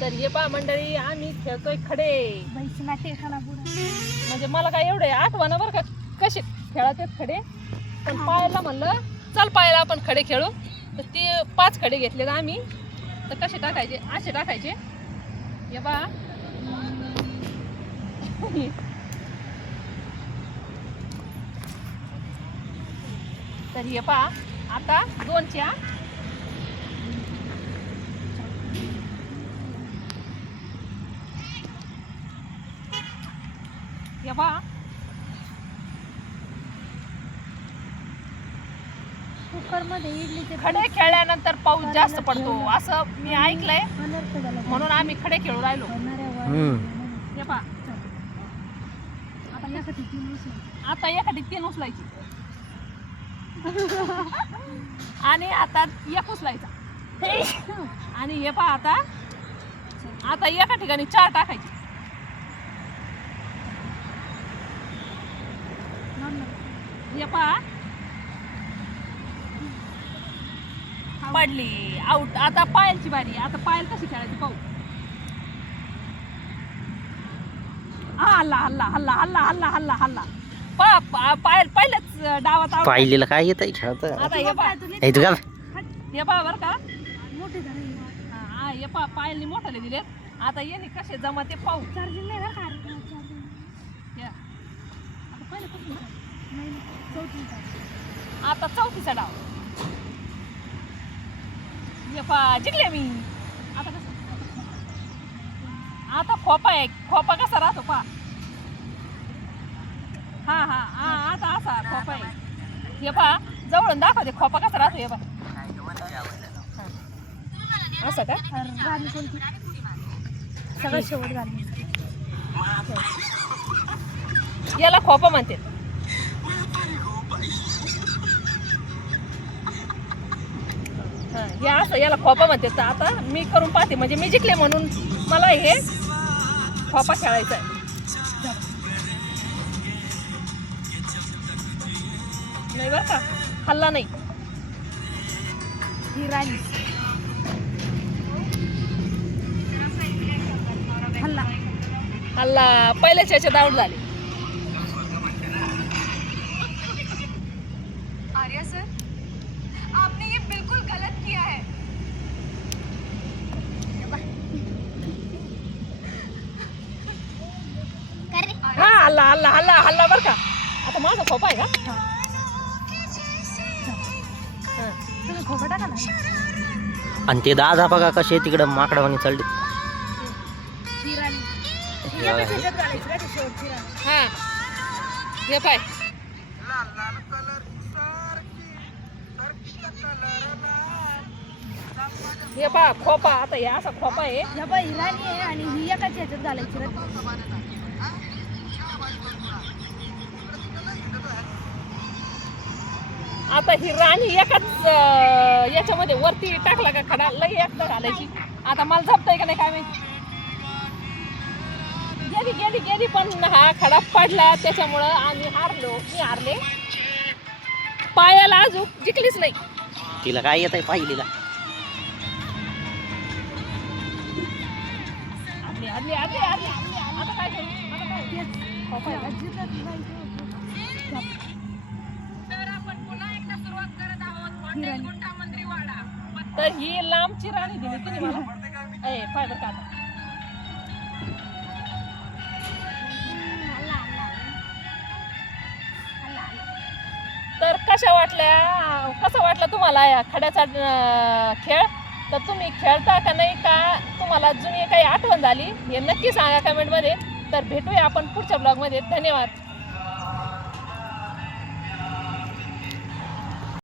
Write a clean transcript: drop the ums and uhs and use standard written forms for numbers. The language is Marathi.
तर हे पहा मंडळी, आम्ही खेळतोय खडे. म्हणजे मला काय एवढे आठवण बरं का कसे खेळात खडे. पण पायाला म्हणलं चल पायाला आपण खडे खेळू. तर ते 5 खडे घेतले आम्ही. तर कसे टाकायचे, असे टाकायचे. हे पहा तर हे पहा आता 2च्या हे पहा कुकर मध्ये इडलीचे खडे खेळल्यानंतर पाऊस जास्त पडतो असं मी ऐकलंय, म्हणून आम्ही खडे खेळू राहिलो. हे पहा आता एखादी 3 उचलायची आणि आता 1 उचलायचा. आणि हे पहा आता एका ठिकाणी 4 टाकायचे. हे पहा पडली आउट. आता पायलची बारी. आता पायल कशी खेळायची पाहू. हल्ला हल्ला हल्ला हल्ला हल्ला हल्ला हल्ला पायल पहिल्याच डावात out. पाहिलेला काय येत खेळत आता हे पहा बरं का मोठे झाले. हे पहा पायलनी मोठाले दिले. आता येणे कसे जमा ते पाहू. चार्जिंग नाही ना या. आता पहिल्यापासून चौथीचा. आता 4थीचा डाव. हे पहा जिंकले मी. आता कसं आता खोपा आहे. खोपा कसा राहतो पहा. हा हा हा आता असा खोपा आहे. हे पहा जवळून दाखवते खोपा कसा राहतो. हे पहा असं का. राणी कोणती सगळं शेवट झाली. याला खोपा म्हणते. हे असं याला खोपा म्हणते. तर आता मी करून पाहते, म्हणजे मी जिंकले म्हणून मला हे खोपा खेळायचा आहे. नाही बरं का, हल्ला नाही. ही राणी हल्ला हल्ला पहिल्याच याच्यात आउट झाले. आर्या सर, आपने ये बिल्कुल गलत किया है. हा हल्ला हल्ला हल्ला हल्ला बरं का. आता माझा खोपा आहे का. तुम्ही खोबा टाका ना. आणि ते दादा बघा कसे तिकडं माकडावानी चढले. ही राणी एकाच ह्याच्यात घालायची का ती शेवटची राणी. हा हे पाय हे पहा खोपा. आता हे असा खोपा आहे. ह्या बाई ही राणी आहे आणि ही एकाच ह्याच्यात घालायची राणी. आता ही राणी एकाच याच्यामध्ये वरती टाकला का खडा लई एकदा घालायची. आता मला जमतंय का नाही काय माहिती. गेली गेली गेली पण हा खडा पडला त्याच्यामुळं आम्ही हारलो. मी हारले. पायाला अजून जिंकलीच नाही. तिला काय येत आहे पाहिलेला. आदली आदली आदली आदली. आता काय करू. आता काय खोपा आहे का? तर आपण पुन्हा एकदा सुरुवात करत आहोत. हॉटेल गुंठा मंत्रीवाडा. तर ही लांबची राणी दिली तिने मला. ए पाय बरं का आता. तर कशा वाटला तुम्हाला या खड्याचा खेळ. तर तुम्ही खेळता का नाही, का तुम्हाला जुनी काही आठवण झाली हे नक्की सांगा कमेंटमध्ये. तर भेटूया आपण पुढच्या ब्लॉगमध्ये. धन्यवाद.